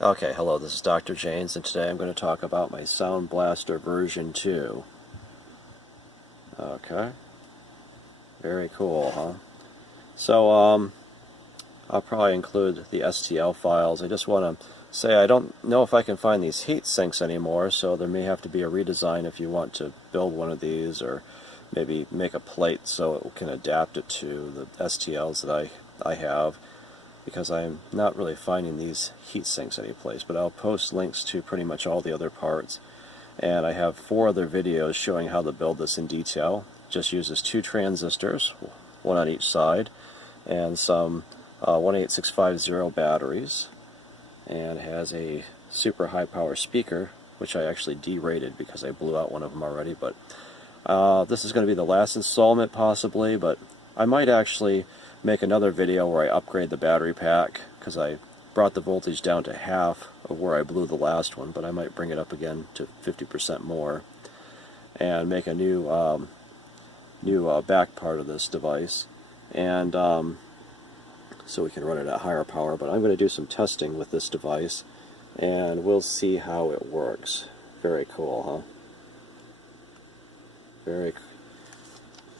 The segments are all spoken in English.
Okay, hello, this is Dr. Janes, and today I'm going to talk about my Sound Blaster version 2. Okay, very cool, huh? So, I'll probably include the STL files. I just want to say I don't know if I can find these heat sinks anymore, so there may have to be a redesign if you want to build one of these, or maybe make a plate so it can adapt it to the STLs that I have, because I'm not really finding these heat sinks anyplace, but I'll post links to pretty much all the other parts. And I have 4 other videos showing how to build this in detail. Just uses 2 transistors, one on each side, and some 18650 batteries, and has a super high power speaker, which I actually derated because I blew out one of them already. But this is going to be the last installment possibly, but I might actually make another video where I upgrade the battery pack, because I brought the voltage down to half of where I blew the last one, but I might bring it up again to 50% more and make a new back part of this device, and so we can run it at higher power. But I'm going to do some testing with this device and we'll see how it works. Very cool, huh? Very cool.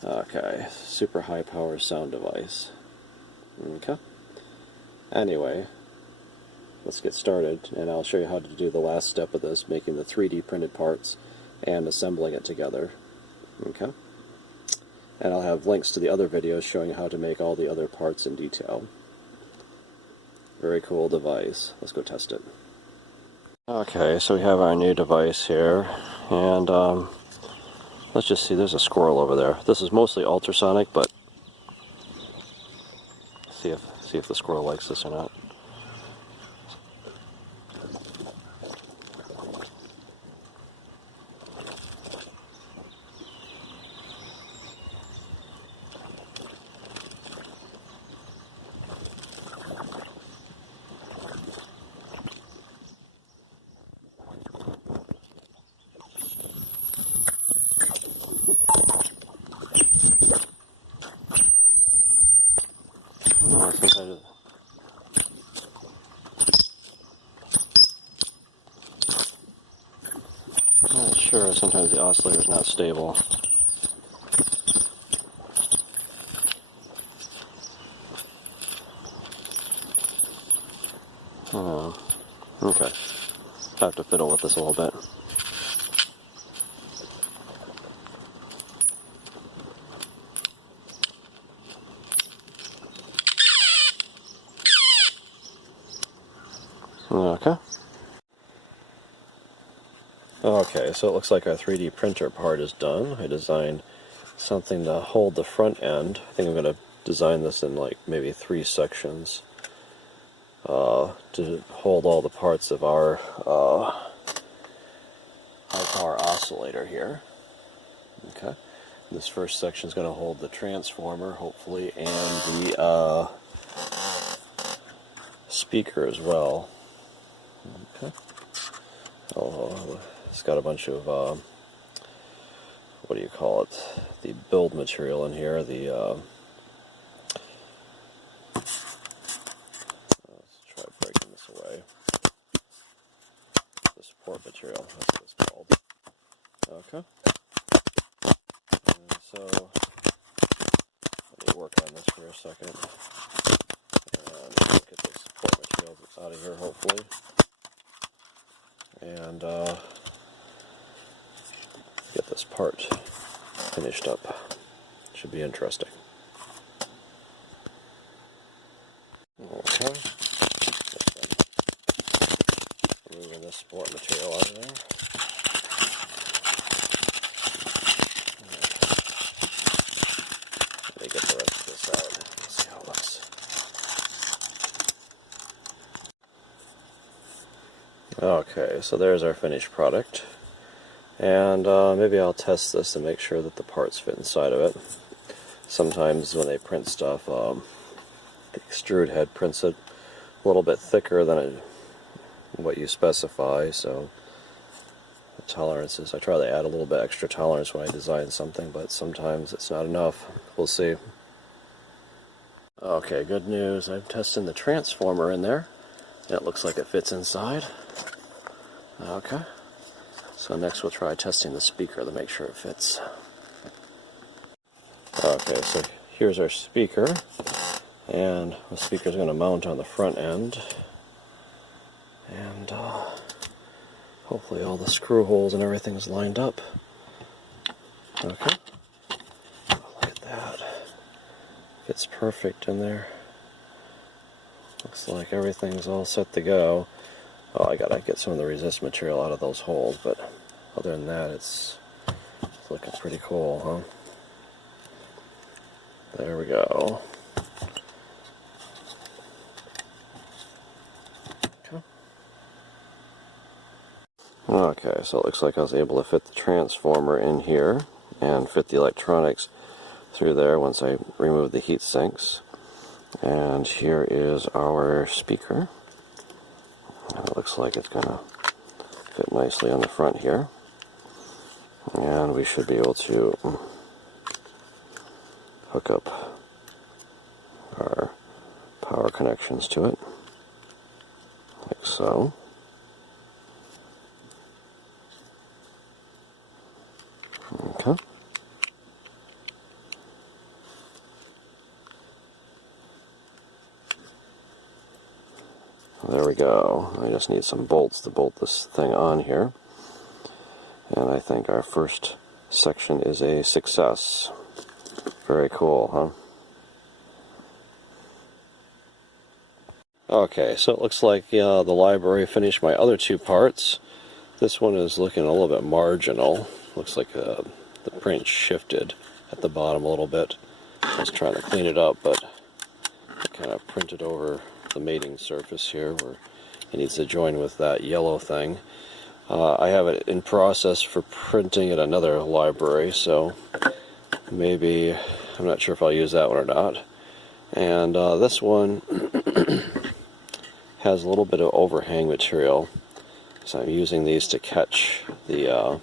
Okay, super high power sound device. Okay. Anyway, let's get started, and I'll show you how to do the last step of this, making the 3D printed parts and assembling it together. Okay. And I'll have links to the other videos showing how to make all the other parts in detail. Very cool device. Let's go test it. Okay, so we have our new device here, and let's just see, there's a squirrel over there. This is mostly ultrasonic, but see if the squirrel likes this or not. Oh, sometimes I'm not sure, sometimes the oscillator is not stable. Okay. I have to fiddle with this a little bit. Okay. Okay, so it looks like our 3D printer part is done. I designed something to hold the front end. I think I'm going to design this in like maybe 3 sections to hold all the parts of our high power oscillator here. Okay. This first section is going to hold the transformer, hopefully, and the speaker as well. Okay. Oh, it's got a bunch of what do you call it? The build material in here. The let's try breaking this away. The support material. That's what it's called. Okay. And so let me work on this for a second. And get the support material that's out of here, hopefully. And get this part finished up. Should be interesting. Okay. Removing this support material out of there. Let me get the rest of this out. Let's see how it looks. Okay, so there's our finished product. And maybe I'll test this and make sure that the parts fit inside of it. Sometimes when they print stuff, the extrude head prints it a little bit thicker than what you specify, so the tolerances, I try to add a little bit extra tolerance when I design something, but sometimes it's not enough. We'll see. Okay, good news. I'm testing the transformer in there. It looks like it fits inside. Okay. So next we'll try testing the speaker to make sure it fits. Okay, so here's our speaker. And the speaker is going to mount on the front end. And hopefully all the screw holes and everything is lined up. Okay. Look at that. Fits perfect in there. Looks like everything's all set to go. Oh, I gotta get some of the resist material out of those holes, but other than that, it's looking pretty cool, huh? There we go. Okay, so it looks like I was able to fit the transformer in here and fit the electronics through there once I removed the heat sinks. And here is our speaker. And it looks like it's going to fit nicely on the front here. And we should be able to hook up our power connections to it, like so. Okay. There we go. I just need some bolts to bolt this thing on here. And I think our first section is a success. Very cool, huh? Okay, so it looks like the library finished my other two parts. This one is looking a little bit marginal. Looks like the print shifted at the bottom a little bit. I was trying to clean it up, but it kind of printed over the mating surface here where it needs to join with that yellow thing. I have it in process for printing at another library, so maybe, I'm not sure if I'll use that one or not. And this one has a little bit of overhang material, so I'm using these to catch the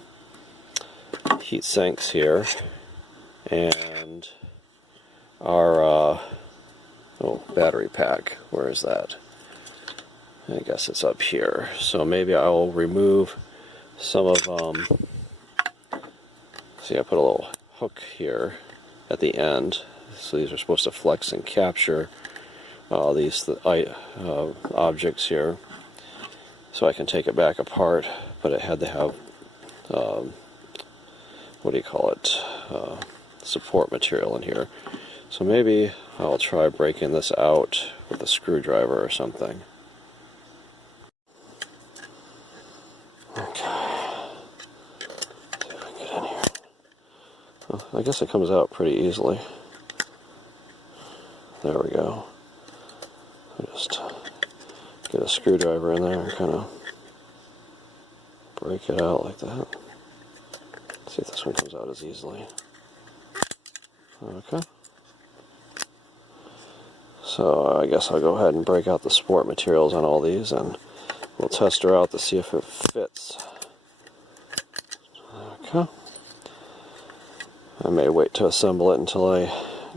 heat sinks here and our battery pack. Where is that? I guess it's up here. So maybe I will remove some of see, I put a little hook here at the end, so these are supposed to flex and capture these objects here, so I can take it back apart, but it had to have what do you call it, support material in here. So maybe I'll try breaking this out with a screwdriver or something. Okay. See if I can get in here. Well, I guess it comes out pretty easily. There we go. I just get a screwdriver in there and kind of break it out like that. See if this one comes out as easily. Okay. So I guess I'll go ahead and break out the support materials on all these, and we'll test her out to see if it fits. Okay. I may wait to assemble it until I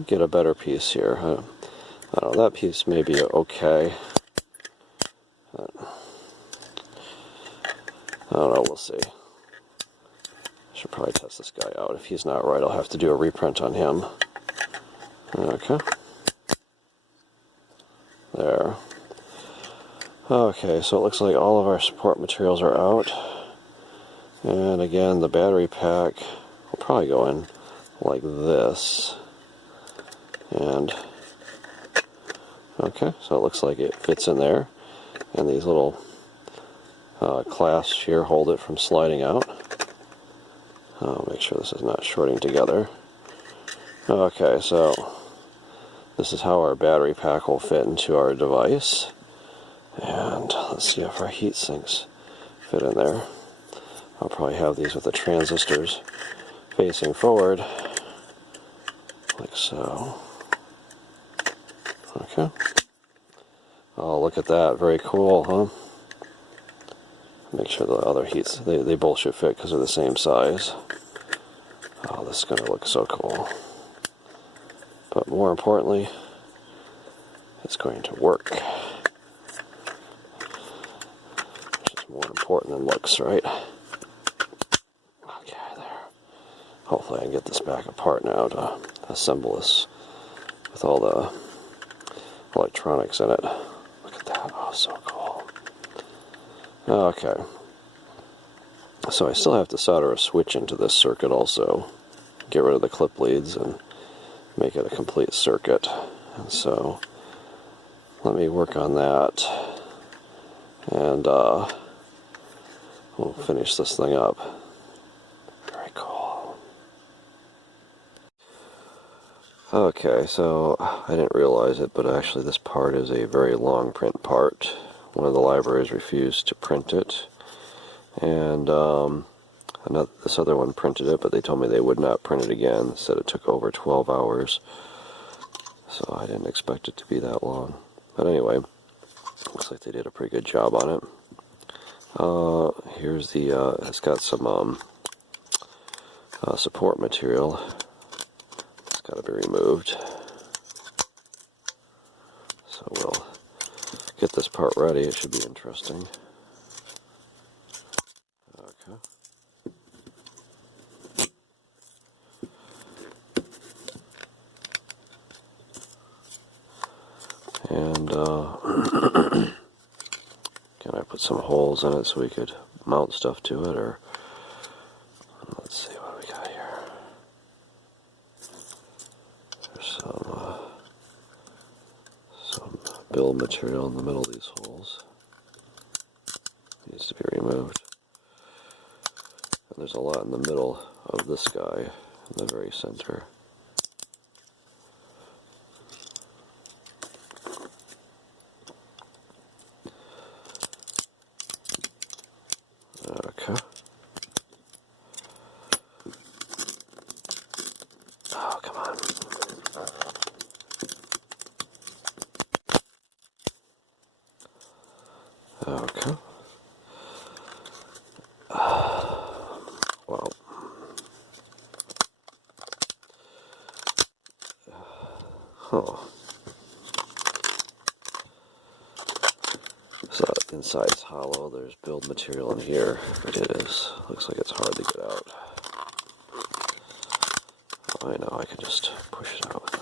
get a better piece here. I don't know, that piece may be okay. I don't know, we'll see. Should probably test this guy out. If he's not right, I'll have to do a reprint on him. Okay. There. Okay, so it looks like all of our support materials are out. And again, the battery pack will probably go in like this. And okay, so it looks like it fits in there. And these little clasps here hold it from sliding out. I'll make sure this is not shorting together. Okay, so this is how our battery pack will fit into our device. And let's see if our heat sinks fit in there. I'll probably have these with the transistors facing forward, like so. Okay. Oh, look at that. Very cool, huh? Make sure the other heats, they both should fit because they're the same size. Oh, this is going to look so cool. But more importantly, it's going to work. important than looks, right? Okay, there. Hopefully I can get this back apart now to assemble this with all the electronics in it. Look at that. Oh, so cool. Okay. So I still have to solder a switch into this circuit also. Get rid of the clip leads and make it a complete circuit. And so let me work on that, and we'll finish this thing up. Very cool. Okay, so I didn't realize it, but actually this part is a very long print part. One of the libraries refused to print it, and this other one printed it, but they told me they would not print it again. Said it took over 12 hours, so I didn't expect it to be that long. But anyway, looks like they did a pretty good job on it. Here's the, it's got some support material. It's got to be removed. So we'll get this part ready. It should be interesting. Okay. And can I put some holes in it so we could mount stuff to it, or let's see what we got here. There's some build material in the middle of these holes. Needs to be removed. And there's a lot in the middle of this guy, in the very center. Okay. Oh, come on. Okay. Well. Huh. So inside's hollow. There's build material in here, but it is. Looks like it's hard to get out. I know I could just push it out with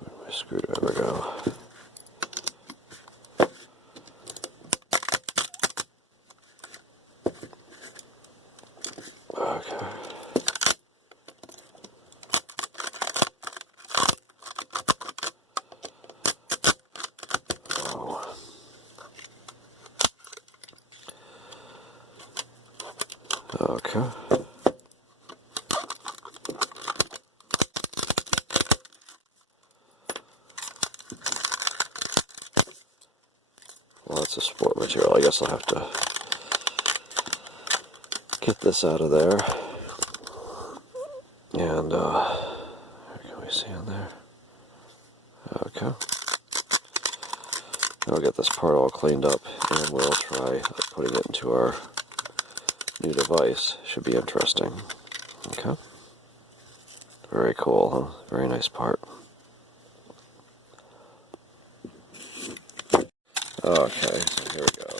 where'd my screwdriver go? Okay. Okay. Lots of support material. I guess I'll have to get this out of there. And can we see in there? Okay. I'll get this part all cleaned up, and we'll try putting it into our new device. Should be interesting. Okay. Very cool, huh? Very nice part. Okay, so here we go. I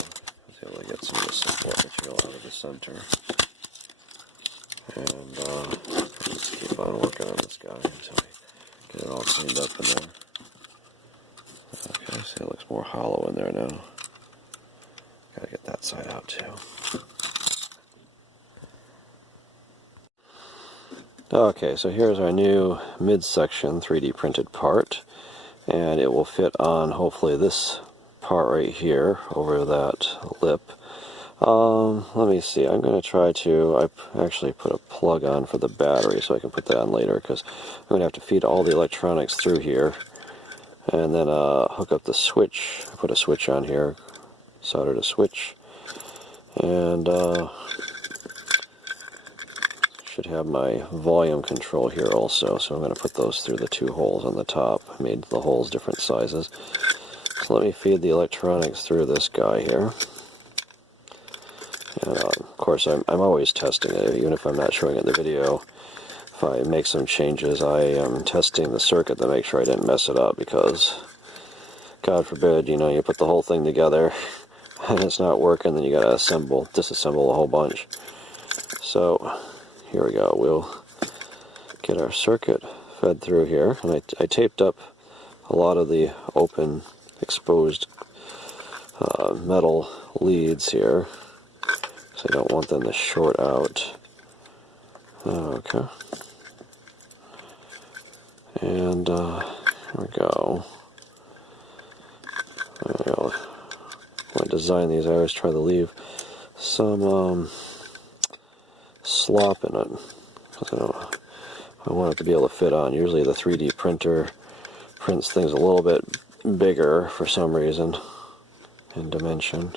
was able to get some of the support material out of the center. And just keep on working on this guy until we get it all cleaned up in there. Okay, see, it looks more hollow in there now. Gotta get that side out too. Okay, so here's our new midsection 3D printed part, and it will fit on hopefully this part right here over that lip. Let me see, I'm going to try to, I actually put a plug on for the battery so I can put that on later, because I'm going to have to feed all the electronics through here, and then hook up the switch, put a switch on here, solder the switch, and should have my volume control here also, so I'm going to put those through the two holes on the top. I made the holes different sizes. So let me feed the electronics through this guy here. And of course I'm always testing it, even if I'm not showing it in the video. If I make some changes, I am testing the circuit to make sure I didn't mess it up, because God forbid, you know, you put the whole thing together, and it's not working, then you gotta disassemble a whole bunch. So here we go. We'll get our circuit fed through here, and I taped up a lot of the open, exposed metal leads here, because I don't want them to short out. Okay. And here we go. When I design these, I always try to leave some slop in it, because I want it to be able to fit on. Usually the 3D printer prints things a little bit bigger for some reason in dimension.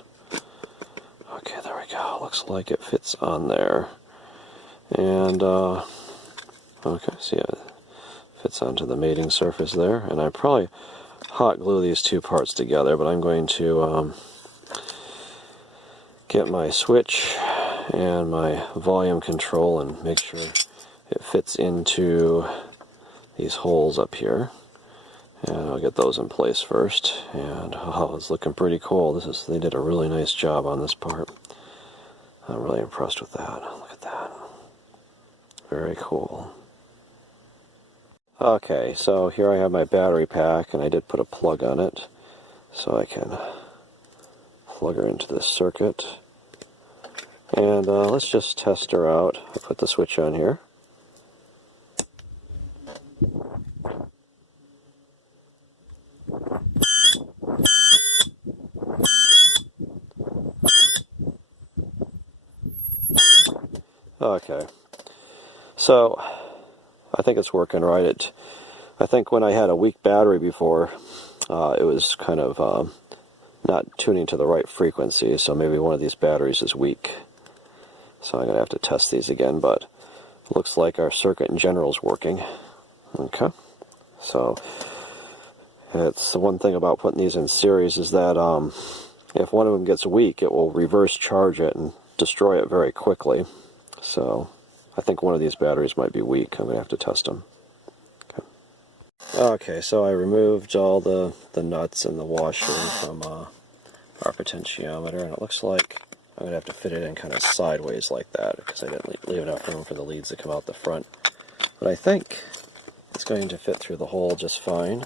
Okay, there we go. Looks like it fits on there. And, okay, see, it fits onto the mating surface there. And I probably hot glue these two parts together, but I'm going to get my switch and my volume control and make sure it fits into these holes up here. And I'll get those in place first. And oh, it's looking pretty cool. They did a really nice job on this part. I'm really impressed with that. Look at that. Very cool. Okay, so here I have my battery pack, and I did put a plug on it, so I can plug her into this circuit. And let's just test her out. I put the switch on here. Okay, so I think it's working right. I think when I had a weak battery before, it was kind of not tuning to the right frequency, so maybe one of these batteries is weak. So I'm going to have to test these again, but it looks like our circuit in general is working. Okay, so it's the one thing about putting these in series is that if one of them gets weak, it will reverse charge it and destroy it very quickly. So I think one of these batteries might be weak. I'm going to have to test them. Okay, so I removed all the nuts and the washer from our potentiometer, and it looks like I'm going to have to fit it in kind of sideways like that, because I didn't leave enough room for the leads to come out the front. But I think it's going to fit through the hole just fine.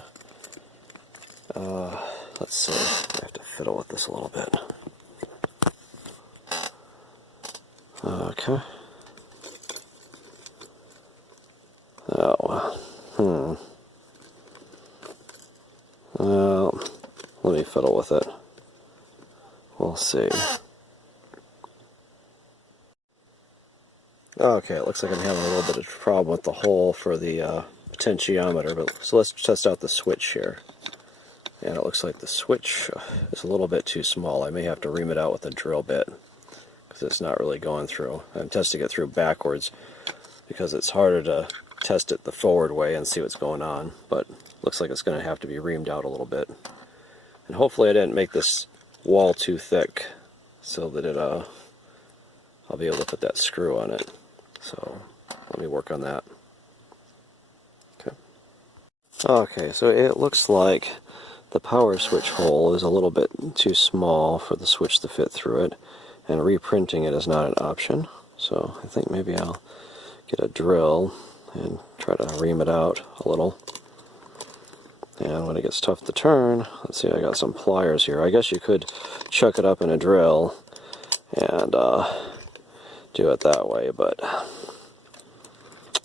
Let's see, I have to fiddle with this a little bit. Okay. Well, let me fiddle with it. We'll see. Okay, it looks like I'm having a little bit of problem with the hole for the potentiometer, but so let's test out the switch here. And it looks like the switch is a little bit too small. I may have to ream it out with a drill bit, because it's not really going through. I'm testing it through backwards, because it's harder to test it the forward way and see what's going on, but looks like it's going to have to be reamed out a little bit. And hopefully I didn't make this wall too thick, so that I'll be able to put that screw on it. So let me work on that. Okay, so it looks like the power switch hole is a little bit too small for the switch to fit through it, and reprinting it is not an option. So I think maybe I'll get a drill and try to ream it out a little. And when it gets tough to turn, let's see, I got some pliers here. I guess you could chuck it up in a drill and do it that way, but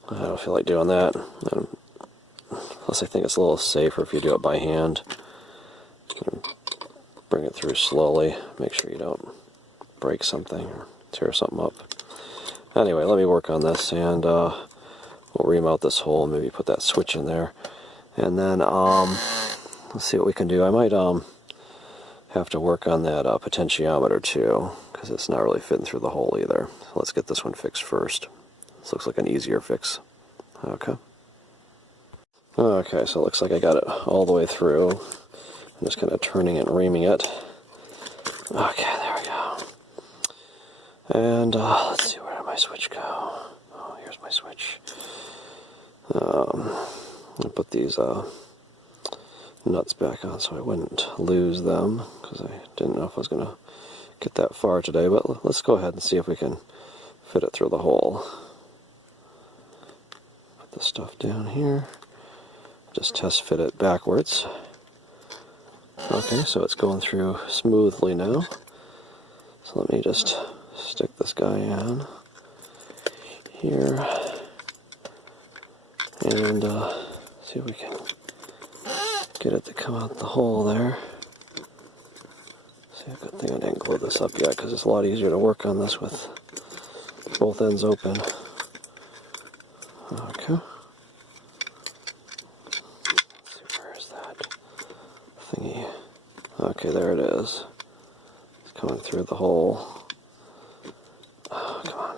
I don't feel like doing that. Plus I think it's a little safer if you do it by hand. Bring it through slowly, make sure you don't break something or tear something up. Anyway, let me work on this, and we'll ream out this hole and maybe put that switch in there. And then, let's see what we can do. I might have to work on that potentiometer too, because it's not really fitting through the hole either. So let's get this one fixed first. This looks like an easier fix. Okay. Okay, so it looks like I got it all the way through. I'm just kind of turning it and reaming it. Okay, there we go. And let's see, where did my switch go? Oh, here's my switch. I'll put these nuts back on so I wouldn't lose them, because I didn't know if I was going to get that far today, but let's go ahead and see if we can fit it through the hole. Put the stuff down here. Just test fit it backwards. Okay, so it's going through smoothly now. So let me just stick this guy in here and see if we can get it to come out the hole there. See, a good thing I didn't glue this up yet, because it's a lot easier to work on this with both ends open. Okay. Let's see, where is that thingy? Okay, there it is. It's coming through the hole. Oh, come on.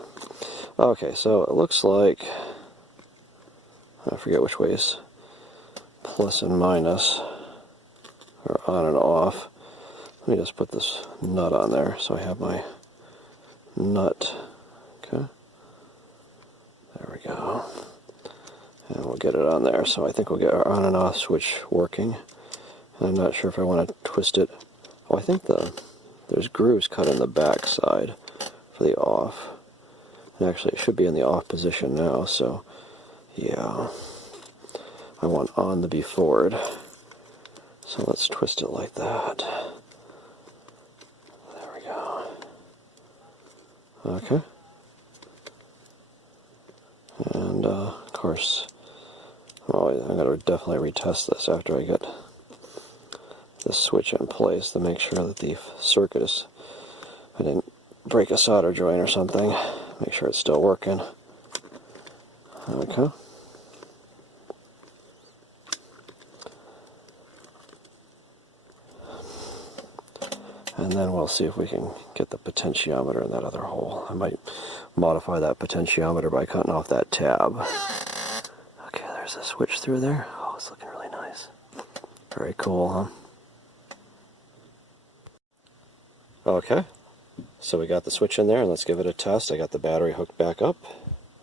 Okay, so it looks like, I forget which way is plus and minus, or on and off. Let me just put this nut on there so I have my nut. Okay. There we go. And we'll get it on there. So I think we'll get our on and off switch working. And I'm not sure if I want to twist it. Oh, I think there's grooves cut in the back side for the off. And actually it should be in the off position now, so yeah. I want on to be forward. So let's twist it like that. There we go. Okay. And of course, I'm going to definitely retest this after I get this switch in place to make sure that the circuit is, I didn't break a solder joint or something. Make sure it's still working. Okay. And then we'll see if we can get the potentiometer in that other hole. I might modify that potentiometer by cutting off that tab. Okay, there's a switch through there. Oh, it's looking really nice. Very cool, huh? Okay, so we got the switch in there, and let's give it a test. I got the battery hooked back up,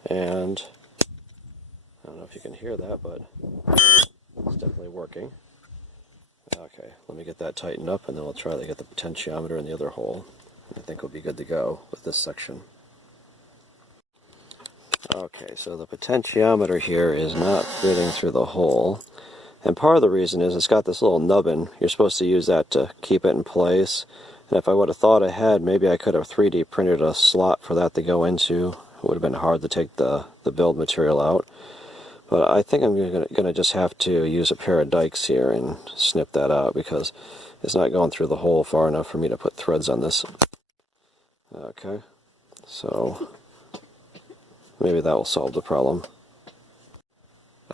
and I don't know if you can hear that, but it's definitely working. Okay, let me get that tightened up, and then we'll try to get the potentiometer in the other hole. And I think we'll be good to go with this section. Okay, so the potentiometer here is not fitting through the hole. And part of the reason is it's got this little nubbin. You're supposed to use that to keep it in place. And if I would have thought ahead, maybe I could have 3D printed a slot for that to go into. It would have been hard to take the build material out. But I think I'm going to just have to use a pair of dikes here and snip that out, because it's not going through the hole far enough for me to put threads on this. Okay, so maybe that will solve the problem.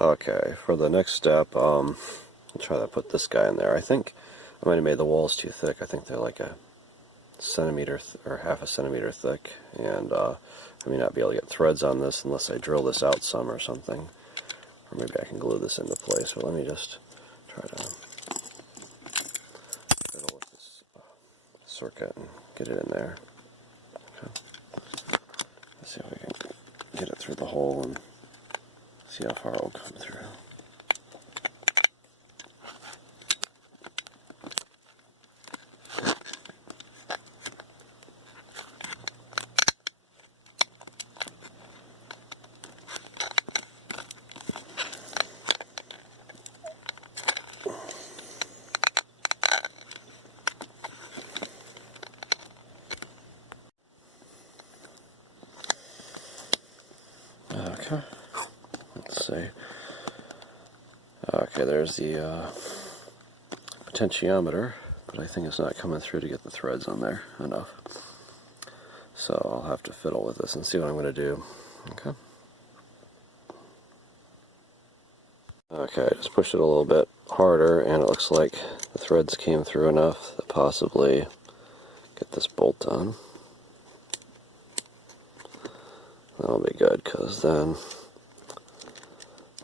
Okay, for the next step, I'll try to put this guy in there. I think I might have made the walls too thick. I think they're like a centimeter or half a centimeter thick, and I may not be able to get threads on this unless I drill this out some or something. Or maybe I can glue this into place, but let me just try to fiddle with this circuit and get it in there. Okay. Let's see if we can get it through the hole and see how far it will come through. Okay, let's see. Okay, there's the potentiometer, but I think it's not coming through to get the threads on there enough. So I'll have to fiddle with this and see what I'm going to do. Okay. Okay, I just pushed it a little bit harder, and it looks like the threads came through enough to possibly get this bolt on. That'll be good, because then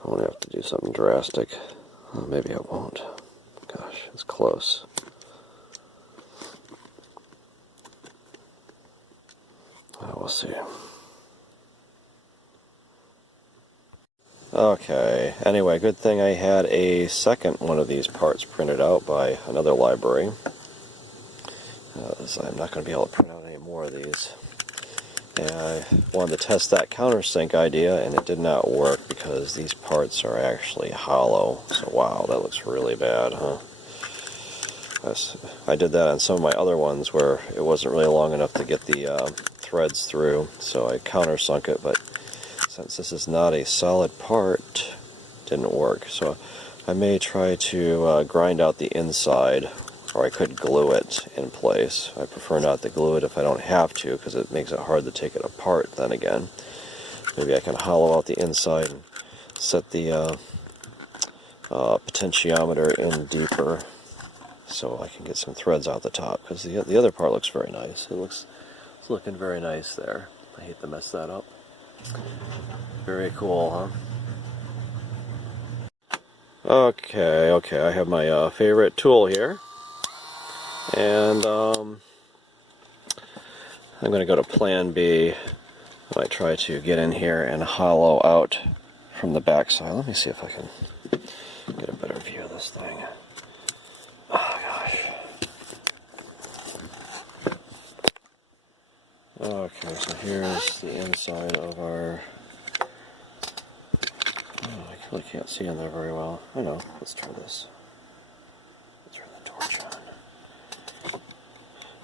I won't have to do something drastic. Well, maybe I won't. Gosh, it's close. We'll see. Okay, anyway, good thing I had a second one of these parts printed out by another library. So I'm not going to be able to print out any more of these. And I wanted to test that countersink idea, and it did not work because these parts are actually hollow. So wow, that looks really bad, huh? I did that on some of my other ones where it wasn't really long enough to get the threads through, so I countersunk it, but since this is not a solid part, it didn't work. So I may try to grind out the inside, or I could glue it in place. I prefer not to glue it if I don't have to, because it makes it hard to take it apart then again. Maybe I can hollow out the inside and set the potentiometer in deeper so I can get some threads out the top, because the other part looks very nice. It's looking very nice there. I hate to mess that up. Very cool, huh? Okay, I have my favorite tool here. And I'm going to go to plan B. I might try to get in here and hollow out from the back side. Let me see if I can get a better view of this thing. Oh gosh. Okay, so here's the inside of our... Oh, I really can't see in there very well. I know. Let's try this. Let's turn the torch on.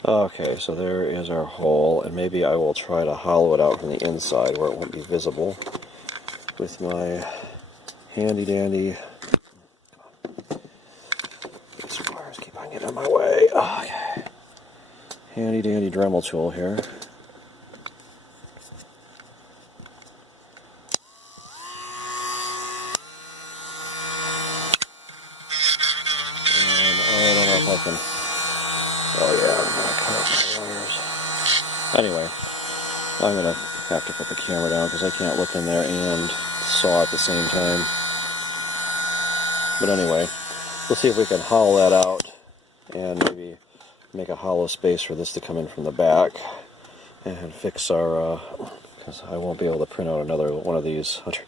Okay, so there is our hole, and maybe I will try to hollow it out from the inside where it won't be visible with my handy-dandy... These wires keep on getting in my way. Okay. Handy-dandy Dremel tool here. Oh yeah, I'm gonna cut my wires. Anyway, I'm gonna have to put the camera down because I can't look in there and saw at the same time. But anyway, we'll see if we can hollow that out and maybe make a hollow space for this to come in from the back and fix our, because I won't be able to print out another one of these under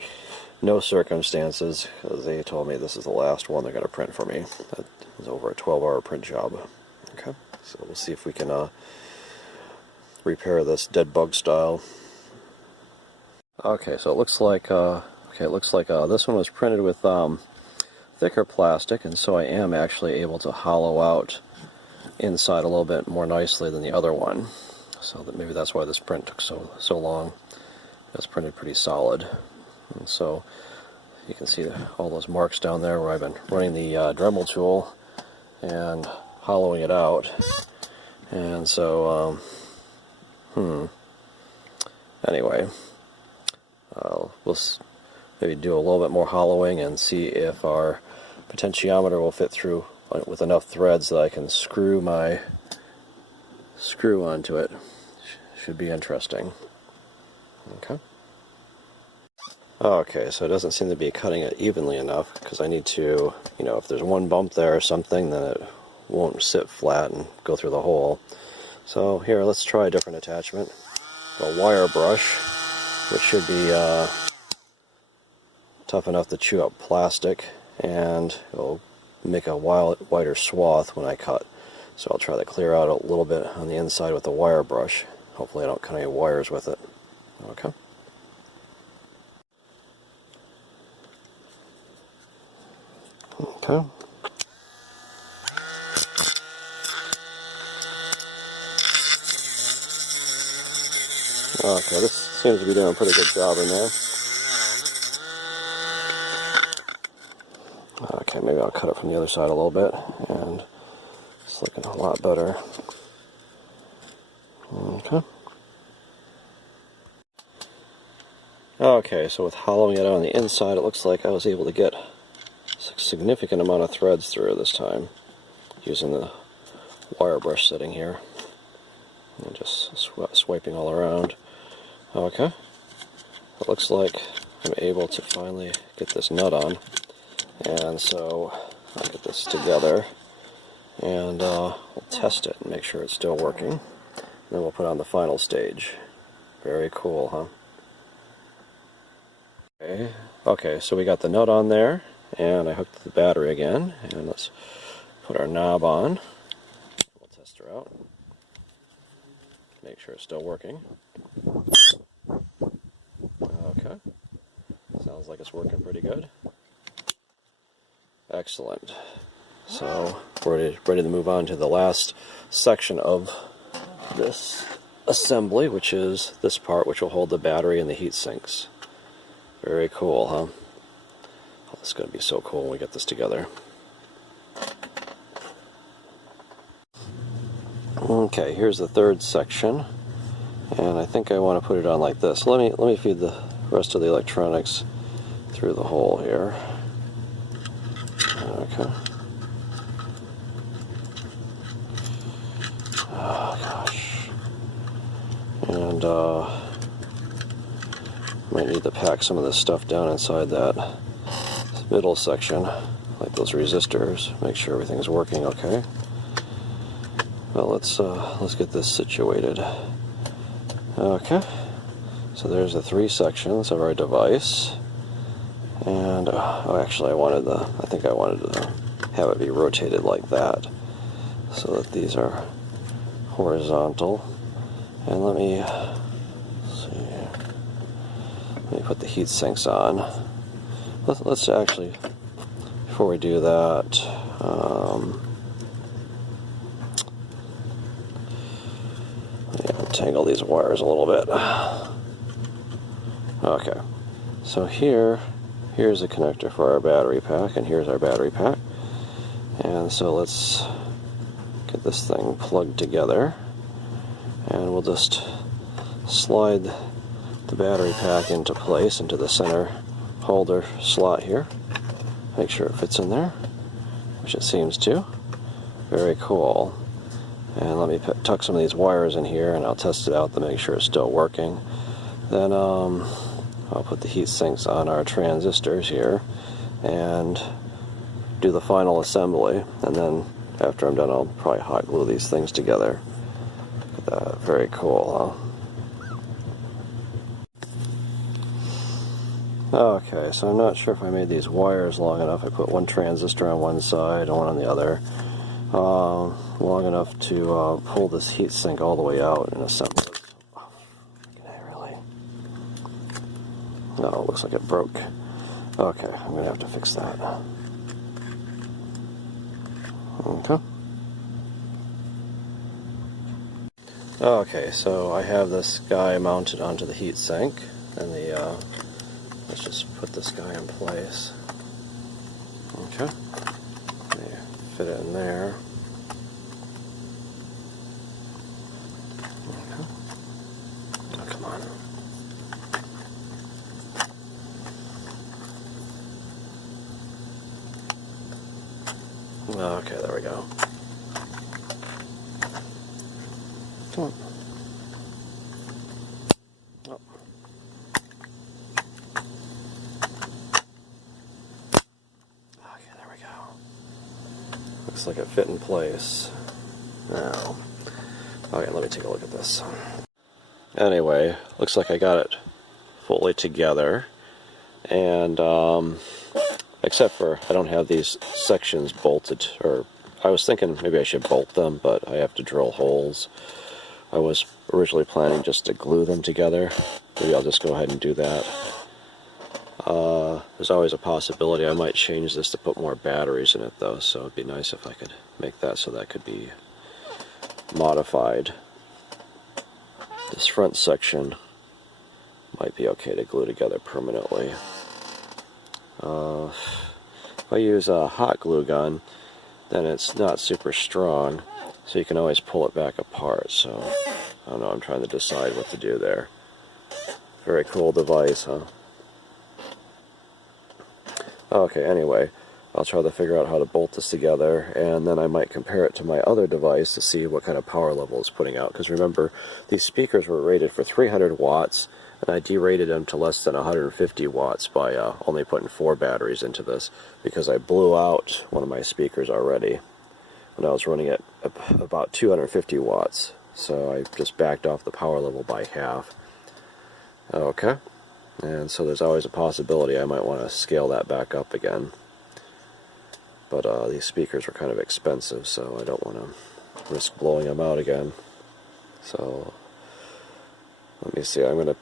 no circumstances, because they told me this is the last one they're going to print for me. That was over a 12-hour print job. Okay, so we'll see if we can repair this dead bug style. Okay, so it looks like this one was printed with thicker plastic, and so I am actually able to hollow out inside a little bit more nicely than the other one. So that maybe that's why this print took so long. It's printed pretty solid, and so you can see all those marks down there where I've been running the Dremel tool and hollowing it out. And so anyway, we'll maybe do a little bit more hollowing and see if our potentiometer will fit through with enough threads that I can screw onto it. Should be interesting. Okay. Okay, so it doesn't seem to be cutting it evenly enough, because I need to, if there's one bump there or something, then it won't sit flat and go through the hole. So here, let's try a different attachment. A wire brush, which should be tough enough to chew up plastic, and it'll make a wider swath when I cut. So I'll try to clear out a little bit on the inside with the wire brush. Hopefully I don't cut any wires with it. Okay. Okay. Okay, this seems to be doing a pretty good job in there. Okay, maybe I'll cut it from the other side a little bit, and it's looking a lot better. Okay. Okay, so with hollowing it out on the inside, it looks like I was able to get a significant amount of threads through this time using the wire brush setting here and just swiping all around. Okay, it looks like I'm able to finally get this nut on, and so I'll get this together and we'll test it and make sure it's still working, and then we'll put on the final stage. Very cool, huh? Okay, Okay, so we got the nut on there, and I hooked the battery again, and let's put our knob on. We'll test her out. Make sure it's still working. Okay, sounds like it's working pretty good. Excellent. So we're ready to move on to the last section of this assembly, which is this part which will hold the battery and the heat sinks. Very cool, huh? Oh, it's going to be so cool when we get this together. Okay, here's the third section, and I think I want to put it on like this. Let me feed the rest of the electronics through the hole here. Okay. Oh gosh. And might need to pack some of this stuff down inside that middle section, like those resistors. Make sure everything's working okay. Well, let's get this situated. Okay. So there's the three sections of our device, and oh, actually, I think I wanted to have it be rotated like that, so that these are horizontal. And let me put the heat sinks on. Let's actually, before we do that, untangle these wires a little bit. Okay, so here's the connector for our battery pack, and here's our battery pack. And so let's get this thing plugged together, and we'll just slide the battery pack into place, into the center holder slot here. Make sure it fits in there, which it seems to. Very cool. And let me tuck some of these wires in here, and I'll test it out to make sure it's still working. Then I'll put the heat sinks on our transistors here and do the final assembly. And then after I'm done, I'll probably hot glue these things together. Look at that. Very cool, huh? Okay, so I'm not sure if I made these wires long enough. I put one transistor on one side and one on the other. Long enough to pull this heat sink all the way out and assemble it. Oh, really? No, it looks like it broke. Okay, I'm going to have to fix that. Okay. Okay, so I have this guy mounted onto the heat sink, and the let's just put this guy in place. Okay. Fit it in there. Okay. Oh, come on. Okay, there we go. Come on. Oh. Okay, there we go. Looks like it fit in place. Now, okay, let me take a look at this. Anyway, looks like I got it fully together, and except for I don't have these sections bolted, or I was thinking maybe I should bolt them, but I have to drill holes. I was originally planning just to glue them together. Maybe I'll just go ahead and do that. There's always a possibility I might change this to put more batteries in it, though, so it'd be nice if I could make that so that could be modified. This front section might be okay to glue together permanently. If I use a hot glue gun, then it's not super strong, so you can always pull it back apart. So I don't know, I'm trying to decide what to do there. Very cool device, huh? Okay, anyway, I'll try to figure out how to bolt this together, and then I might compare it to my other device to see what kind of power level it's putting out. Because remember, these speakers were rated for 300 watts, and I derated them to less than 150 watts by only putting 4 batteries into this, because I blew out one of my speakers already when I was running at about 250 watts. So I just backed off the power level by half. Okay. and so there's always a possibility I might want to scale that back up again. But these speakers are kind of expensive, so I don't want to risk blowing them out again. So let me see. I'm going to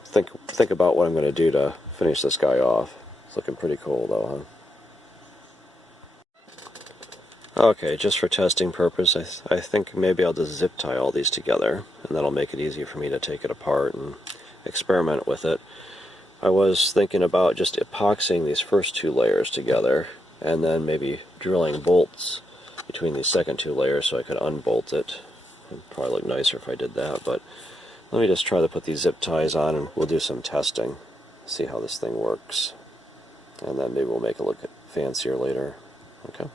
think about what I'm going to do to finish this guy off. It's looking pretty cool, though, huh? Okay, just for testing purpose, I think maybe I'll just zip tie all these together, and that'll make it easier for me to take it apart and experiment with it. I was thinking about just epoxying these first two layers together, and then maybe drilling bolts between these second two layers so I could unbolt it. It'd probably look nicer if I did that, but let me just try to put these zip ties on and we'll do some testing, see how this thing works, and then maybe we'll make it look fancier later. Okay.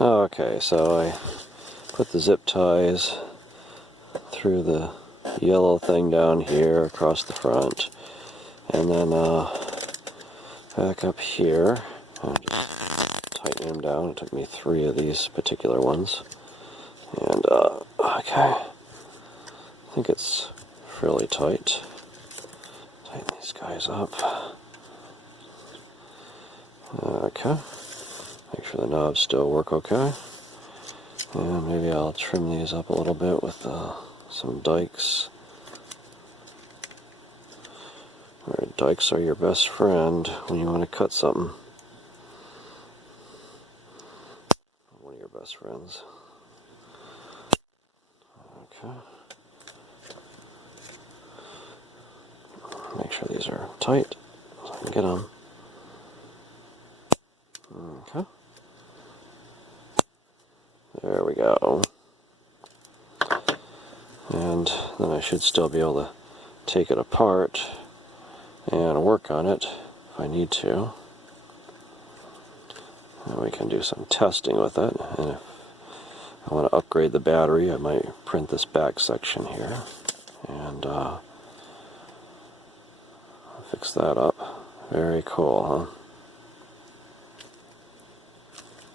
Okay, so I put the zip ties through the yellow thing down here across the front, and then back up here and just tighten them down. It took me 3 of these particular ones, and okay, I think it's fairly tight. Tighten these guys up. Okay, make sure the knobs still work okay, and maybe I'll trim these up a little bit with some dikes. Dikes are your best friend when you want to cut something. One of your best friends. Okay. Make sure these are tight so I can get them. Okay. There we go. And then I should still be able to take it apart and work on it if I need to. And we can do some testing with it. And if I want to upgrade the battery, I might print this back section here and fix that up. Very cool,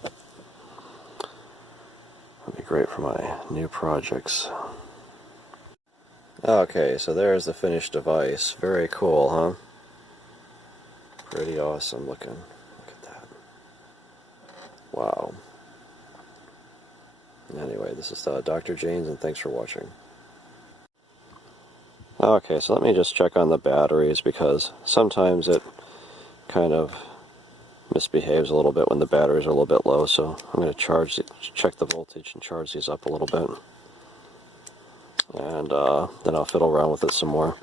huh? That'd be great for my new projects. Okay, so there's the finished device. Very cool, huh? Pretty awesome looking. Look at that. Wow. Anyway, this is Dr. James, and thanks for watching. Okay, so let me just check on the batteries, because sometimes it kind of misbehaves a little bit when the batteries are a little bit low, so I'm going to check the voltage and charge these up a little bit. And then I'll fiddle around with it some more.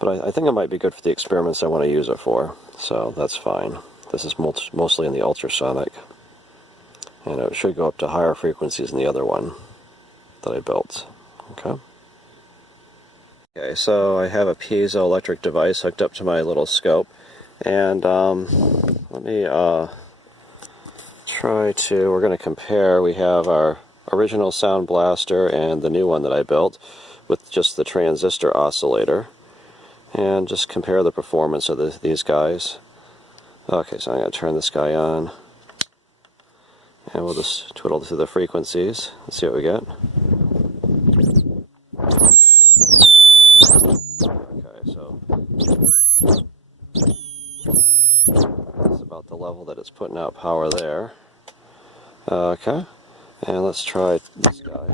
But I think it might be good for the experiments I want to use it for, so that's fine. This is mostly in the ultrasonic, and it should go up to higher frequencies than the other one that I built. Okay. Okay, so I have a piezoelectric device hooked up to my little scope, and let me we're going to compare. We have our original sound blaster and the new one that I built with just the transistor oscillator, and just compare the performance of these guys. Okay, so I'm going to turn this guy on, and we'll just twiddle through the frequencies and see what we get. Okay, so that's about the level that it's putting out power there. Okay, and let's try this guy.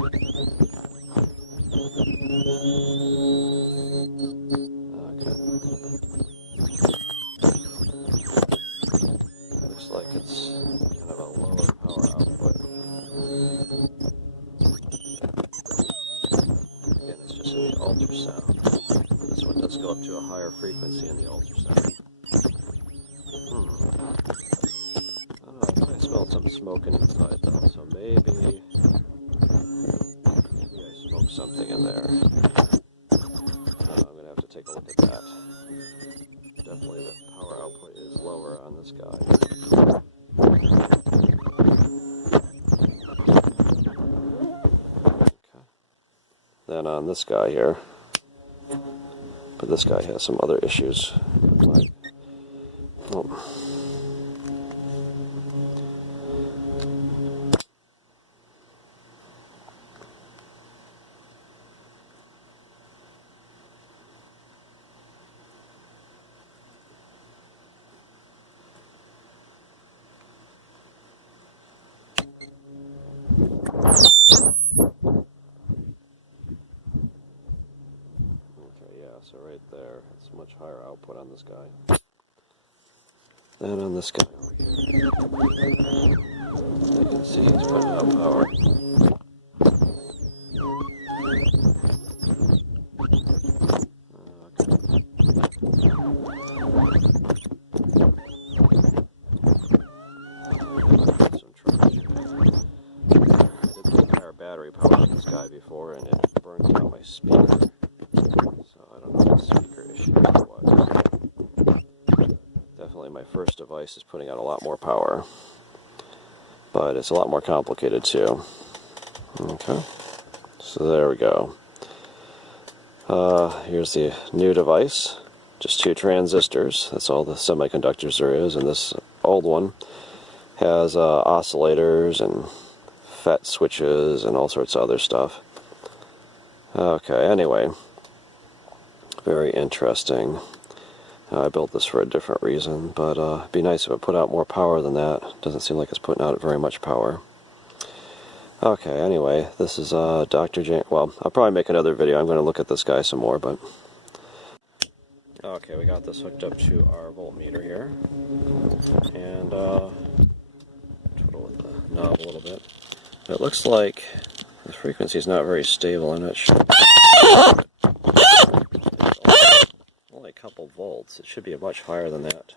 Okay. Looks like it's kind of a lower power output. Again, it's just in the ultrasound. This one does go up to a higher frequency in the ultrasound. I smelled some smoking inside though, so maybe I smoked something in there. I'm going to have to take a look at that. Definitely the power output is lower on this guy. Okay. Then on this guy here, but this guy has some other issues. Oh. there. It's much higher output on this guy than on this guy over here. You can see he's putting out power. Battery power on this guy before, and it burns out my speaker. So I don't know if it's speaker issue or what. Definitely my first device is putting out a lot more power, but it's a lot more complicated too. Okay, so there we go. Here's the new device. Just 2 transistors. That's all the semiconductors there is, and this old one has oscillators and FET switches and all sorts of other stuff. Okay, anyway, very interesting. I built this for a different reason, but it'd be nice if it put out more power than that. Doesn't seem like it's putting out very much power. Okay, anyway, this is Dr. James. Well, I'll probably make another video. I'm going to look at this guy some more, but okay, we got this hooked up to our voltmeter here, and twiddle with the knob a little bit. It looks like the frequency is not very stable. I'm not sure. Only a couple volts. It should be much higher than that.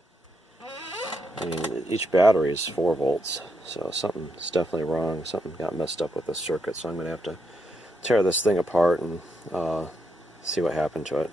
I mean, each battery is 4 volts, so something's definitely wrong. Something got messed up with the circuit, so I'm going to have to tear this thing apart and see what happened to it.